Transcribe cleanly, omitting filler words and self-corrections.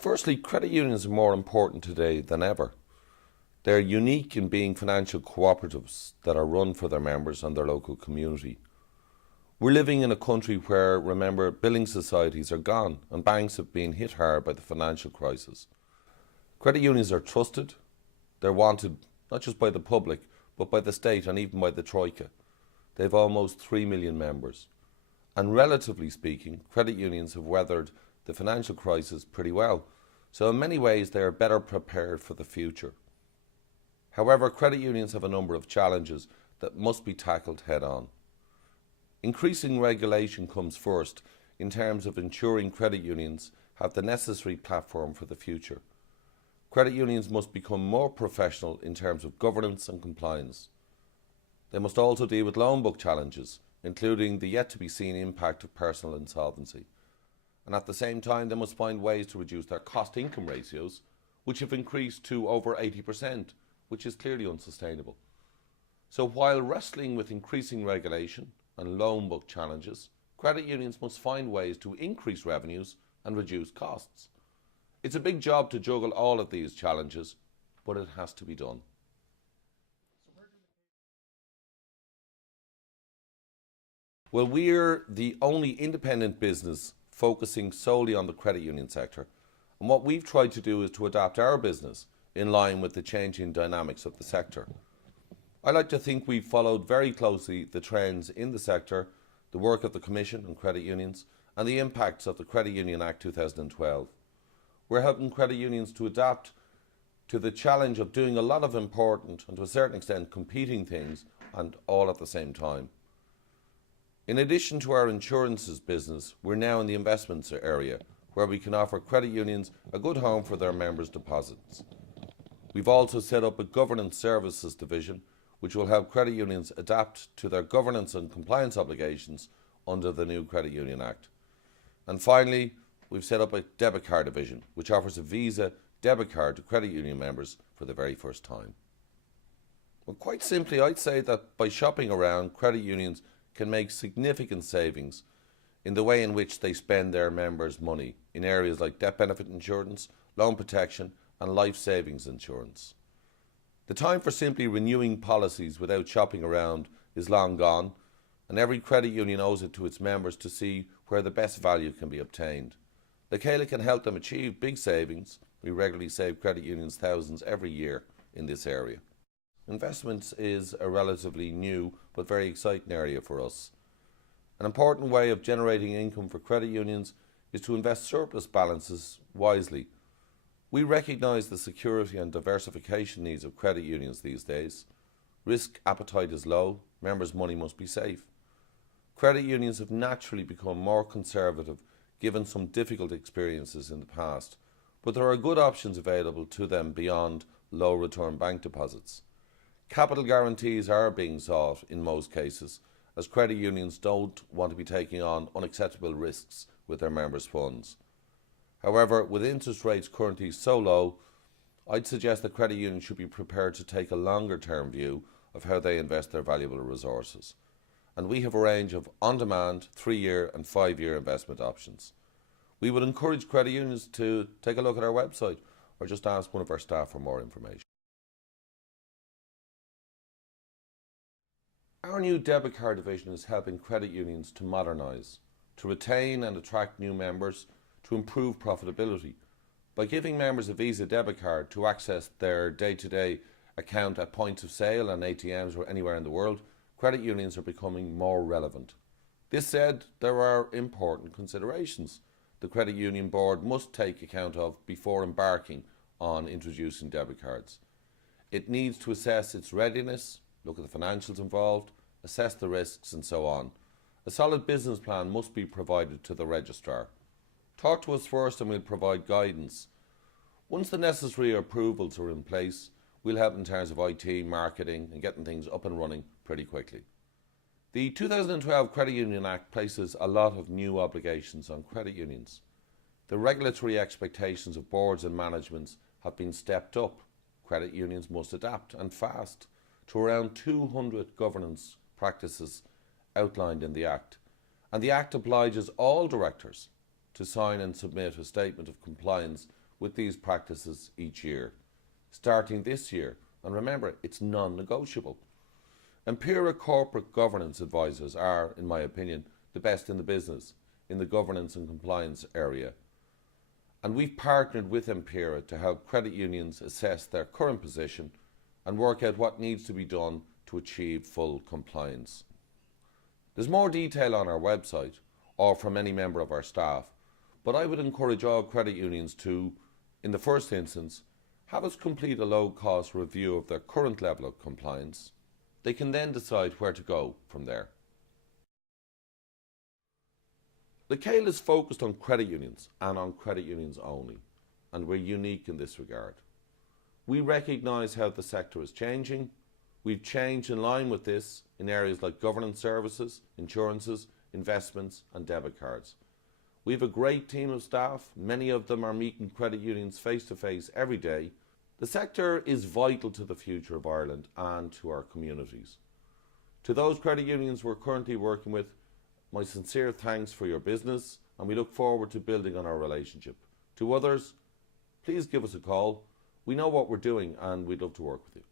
Firstly, credit unions are more important today than ever. They're unique in being financial cooperatives that are run for their members and their local community. We're living in a country where, remember, building societies are gone and banks have been hit hard by the financial crisis. Credit unions are trusted, they're wanted not just by the public, but by the state and even by the Troika. They've almost 3 million members. And relatively speaking, credit unions have weathered the financial crisis pretty well. So in many ways, they are better prepared for the future. However, credit unions have a number of challenges that must be tackled head on. Increasing regulation comes first in terms of ensuring credit unions have the necessary platform for the future. Credit unions must become more professional in terms of governance and compliance. They must also deal with loan book challenges, including the yet-to-be-seen impact of personal insolvency. And at the same time, they must find ways to reduce their cost-income ratios, which have increased to over 80%, which is clearly unsustainable. So while wrestling with increasing regulation and loan book challenges, credit unions must find ways to increase revenues and reduce costs. It's a big job to juggle all of these challenges, but it has to be done. Well, we're the only independent business focusing solely on the credit union sector. And what we've tried to do is to adapt our business in line with the changing dynamics of the sector. I like to think we've followed very closely the trends in the sector, the work of the Commission on Credit Unions, and the impacts of the Credit Union Act 2012. We're helping credit unions to adapt to the challenge of doing a lot of important and to a certain extent competing things and all at the same time. In addition to our insurances business, we're now in the investments area where we can offer credit unions a good home for their members' deposits. We've also set up a governance services division which will help credit unions adapt to their governance and compliance obligations under the new Credit Union Act. And finally, we've set up a debit card division which offers a Visa debit card to credit union members for the very first time. Well, quite simply, I'd say that by shopping around, credit unions can make significant savings in the way in which they spend their members' money in areas like death benefit insurance, loan protection and life savings insurance. The time for simply renewing policies without shopping around is long gone, and every credit union owes it to its members to see where the best value can be obtained. Lecala can help them achieve big savings. We regularly save credit unions thousands every year in this area. Investments is a relatively new but very exciting area for us. An important way of generating income for credit unions is to invest surplus balances wisely. We recognise the security and diversification needs of credit unions these days. Risk appetite is low, members' money must be safe. Credit unions have naturally become more conservative given some difficult experiences in the past, but there are good options available to them beyond low return bank deposits. Capital guarantees are being sought in most cases, as credit unions don't want to be taking on unacceptable risks with their members' funds. However, with interest rates currently so low, I'd suggest that credit unions should be prepared to take a longer term view of how they invest their valuable resources. And we have a range of on-demand 3-year and 5-year investment options. We would encourage credit unions to take a look at our website or just ask one of our staff for more information. Our new debit card division is helping credit unions to modernise, to retain and attract new members, to improve profitability. By giving members a Visa debit card to access their day-to-day account at points of sale and ATMs or anywhere in the world, credit unions are becoming more relevant. This said, there are important considerations the credit union board must take account of before embarking on introducing debit cards. It needs to assess its readiness, look at the financials involved, assess the risks and so on. A solid business plan must be provided to the registrar. Talk to us first and we'll provide guidance. Once the necessary approvals are in place, we'll help in terms of IT, marketing and getting things up and running pretty quickly. The 2012 Credit Union Act places a lot of new obligations on credit unions. The regulatory expectations of boards and managements have been stepped up. Credit unions must adapt, and fast, to around 200 governance practices outlined in the Act. And the Act obliges all directors to sign and submit a statement of compliance with these practices each year, starting this year. And remember, it's non-negotiable. Empira corporate governance advisors are, in my opinion, the best in the business in the governance and compliance area. And we've partnered with Empira to help credit unions assess their current position and work out what needs to be done to achieve full compliance. There's more detail on our website or from any member of our staff, but I would encourage all credit unions to, in the first instance, have us complete a low-cost review of their current level of compliance. They can then decide where to go from there. The CAIL is focused on credit unions and on credit unions only, and we're unique in this regard. We recognise how the sector is changing. We've changed in line with this in areas like governance services, insurances, investments and debit cards. We have a great team of staff. Many of them are meeting credit unions face to face every day. The sector is vital to the future of Ireland and to our communities. To those credit unions we're currently working with, my sincere thanks for your business, and we look forward to building on our relationship. To others, please give us a call. We know what we're doing and we'd love to work with you.